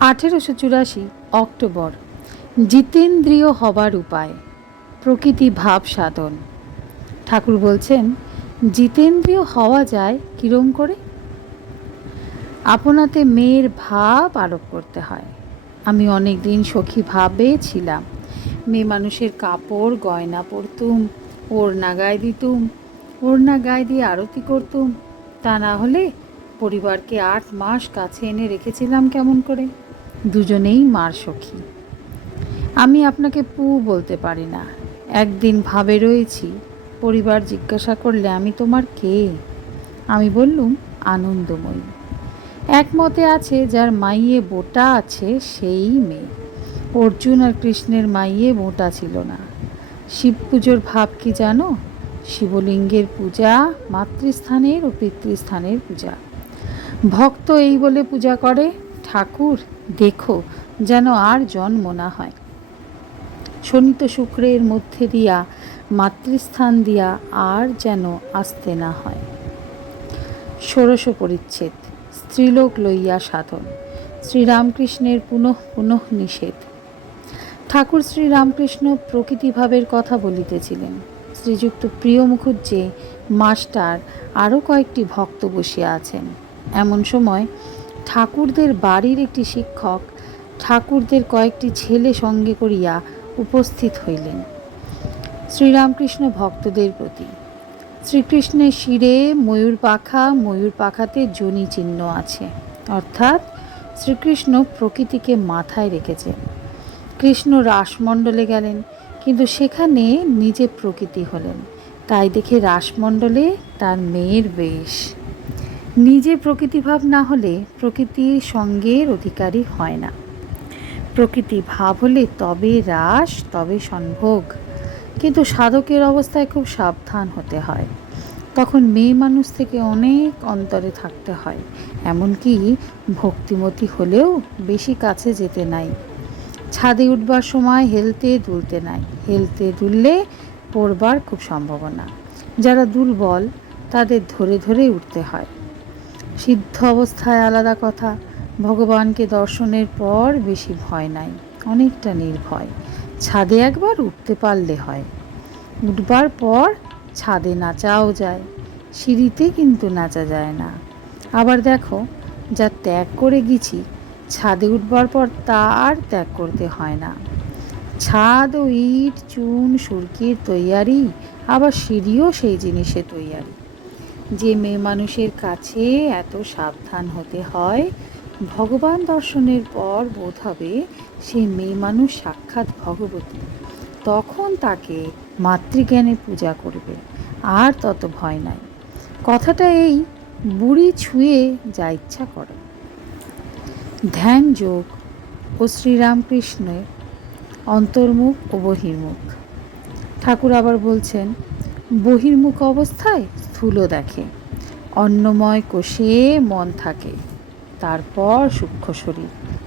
আঠেরোশো চুরাশি অক্টোবর। জিতেন্দ্রীয় হবার উপায়। প্রকৃতি ভাব সাধন। ঠাকুর বলছেন, জিতেন্দ্রীয় হওয়া যায় কিরম করে? আপনাতে মেয়ের ভাব আরোপ করতে হয়। আমি অনেক দিন সখী ভাবে ছিলাম। মেয়ে মানুষের কাপড়, গয়না পরতুম, ওড়না গায়ে দিতুম, ওড়না গায়ে দিয়ে আরতি করতুম। তা না হলে পরিবারকে আট মাস কাছে এনে রেখেছিলাম কেমন করে? দুজনেই মার সখী। আমি আপনাকে পু বলতে পারি না। একদিন ভাবে রয়েছি, পরিবার জিজ্ঞাসা করলে, আমি তোমার কে? আমি বললুম, আনন্দময়ী। একমতে আছে, যার মাইয়ে বোটা আছে, সেই মেয়ে। অর্জুন আর কৃষ্ণের মাইয়ে বোটা ছিল না। শিব পুজোর ভাব কি জানো? শিবলিঙ্গের পূজা, মাতৃস্থানের ও পিতৃস্থানের পূজা। ভক্ত এই বলে পূজা করে ঠাকুর, দেখো যেন আর জন্ম না হয়। শনিত শুক্রের মধ্যে দিয়া, মাতৃস্থান দিয়া আর যেন আসতে না হয়। ষোড়শ পরিচ্ছেদ, স্ত্রীলোক লইয়া সাধন, শ্রীরামকৃষ্ণের পুনঃ পুনঃ নিষেধ। ঠাকুর শ্রীরামকৃষ্ণ প্রকৃতিভাবের কথা বলিতেছিলেন। শ্রীযুক্ত প্রিয় মুখুজ্জে, মাস্টার আরও কয়েকটি ভক্ত বসিয়া আছেন। এমন সময় ঠাকুরদের বাড়ির একটি শিক্ষক ঠাকুরদের কয়েকটি ছেলে সঙ্গে করিয়া উপস্থিত হইলেন। শ্রীরামকৃষ্ণ ভক্তদের প্রতি। শ্রীকৃষ্ণের শিরে ময়ূর পাখা, ময়ূর পাখাতে জনি চিহ্ন আছে। অর্থাৎ শ্রীকৃষ্ণ প্রকৃতিকে মাথায় রেখেছেন কৃষ্ণ রাসমণ্ডলে গেলেন, কিন্তু সেখানে নিজে প্রকৃতি হলেন। তাই দেখে রাসমণ্ডলে তার মেয়ের বেশ। নিজে প্রকৃতিভাব না হলে প্রকৃতির সঙ্গের অধিকারী হয় না। প্রকৃতি ভাব হলে তবে রাস, তবে সম্ভোগ। কিন্তু সাধকের অবস্থায় খুব সাবধান হতে হয়। তখন মেয়ে মানুষ থেকে অনেক অন্তরে থাকতে হয়। এমনকি ভক্তিমতী হলেও বেশি কাছে যেতে নাই। ছাদে উঠবার সময় হেলতে দুলতে নাই। হেলতে দুললে পড়বার খুব সম্ভাবনা। যারা দুর্বল, তাদের ধরে ধরে উঠতে হয়। সিদ্ধ অবস্থায় আলাদা কথা। ভগবানকে দর্শনের পর বেশি ভয় নাই, অনেকটা নির্ভয়। ছাদে একবার উঠতে পারলে হয়। উঠবার পর ছাদে নাচাও যায়, সিঁড়িতে কিন্তু নাচা যায় না। আবার দেখো, যা ত্যাগ করে গেছি, ছাদে উঠবার পর তার ত্যাগ করতে হয় না। ছাদ ও ইট, চুন, সুরকির তৈয়ারি, আবার সিঁড়িও সেই জিনিসে তৈয়ারি। যে মেয়ে মানুষের কাছে এত সাবধান হতে হয়, ভগবান দর্শনের পর বোধ হবে সেই মেয়ে মানুষ সাক্ষাৎ ভগবতী। তখন তাকে মাতৃজ্ঞানে পূজা করবে, আর তত ভয় নাই। কথাটা এই, বুড়ি ছুঁয়ে যা ইচ্ছা করে। ধ্যান যোগ ও শ্রীরামকৃষ্ণের অন্তর্মুখ ও বহির্মুখ। ঠাকুর আবার বলছেন বহির্মুখ অবস্থায় স্থূল দেখে। অন্নময় কোষে মন থাকে। তারপর সূক্ষ্ম শরীর,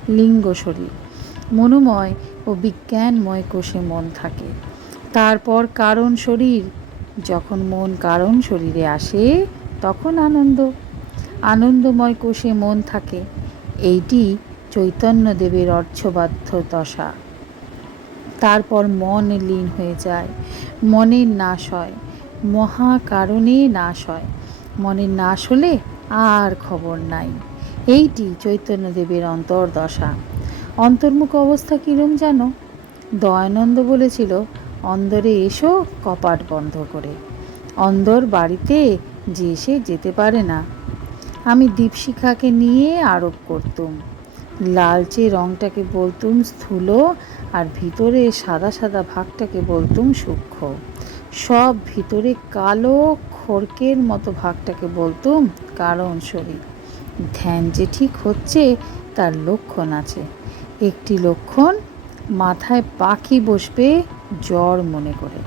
লিঙ্গ শরীর। মনোময় ও বিজ্ঞানময় কোষে মন থাকে। তারপর কারণ শরীর। যখন মন কারণ শরীরে আসে, তখন আনন্দ। আনন্দময় কোষে মন থাকে। এইটি চৈতন্যদেবের অর্থবাধ্য দশা। তারপর মন লীন হয়ে যায়। মনের নাশ হয়। মহাকারণে নাশ হয়। মনের নাশ হলে আর খবর নাই। এইটি চৈতন্যদেবের অন্তর্দশা। অন্তর্মুখ অবস্থা কীরম জানো? দয়ানন্দ বলেছিল, অন্দরে এসো কপাট বন্ধ করে। অন্দর বাড়িতে যে সে যেতে পারে না। আমি দীপশিখাকে নিয়ে আরোপ করতুম। লালচে রংটাকে বলতুম স্থূল আর ভিতরে সাদা সাদা ভাগটাকে বলতুম সূক্ষ্ম। সব ভিতরে কালো খড়কের মতো ভাগটাকে বলতুম, কারণ শরীর। ধ্যান যে ঠিক হচ্ছে, তার লক্ষণ আছে। একটি লক্ষণ মাথায় পাখি বসবে জ্বর মনে করে।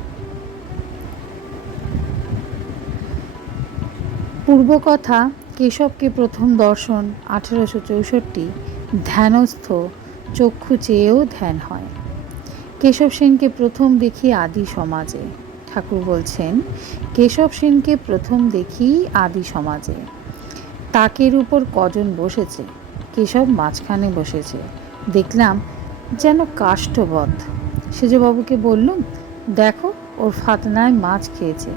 পূর্বকথা, কেশবকে প্রথম দর্শন, আঠেরোশো চৌষট্টি। ধ্যানস্থ, চক্ষু চেয়েও ধ্যান হয়। কেশব সেনকে প্রথম দেখি আদি সমাজে ঠাকুর বলছেন, কেশব সেনকে প্রথম দেখি আদি সমাজে। তাকের উপর কজন বসেছে? কেশব মাঝখানে বসেছে। দেখলাম যেন কাষ্ঠবধ। সেজবাবুকে বললুম, দেখো, ওর ফাতনায় মাছ খেয়েছে।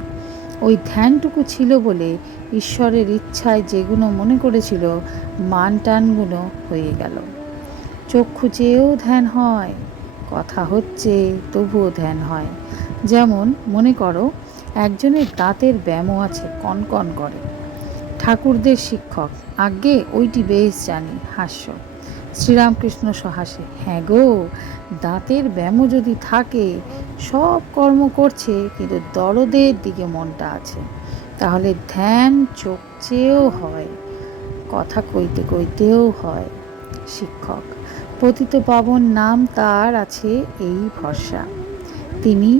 ওই ধ্যানটুকু ছিল বলে ঈশ্বরের ইচ্ছায় যেগুলো মনে করেছিল মান টানগুলো হয়ে গেল। চক্ষু চেয়েও ধ্যান হয়, কথা হচ্ছে তবুও ধ্যান হয়। যেমন, মনে করো, একজনের দাঁতের ব্যামো আছে, কনকন করে। ঠাকুরদের শিক্ষক আগে ওইটি বেশ জানি, হাস্য। শ্রীরামকৃষ্ণ সহাসে হ্যাঁ গো, দাঁতের ব্যামো যদি থাকে, সব কর্ম করছে, কিন্তু দরদের দিকে মনটা আছে। তাহলে ধ্যান চোখ চেয়েও হয়, কথা কইতে কইতেও হয়। শিক্ষক, পতিত পাবন নাম তার আছে এই ভরসা। তিনি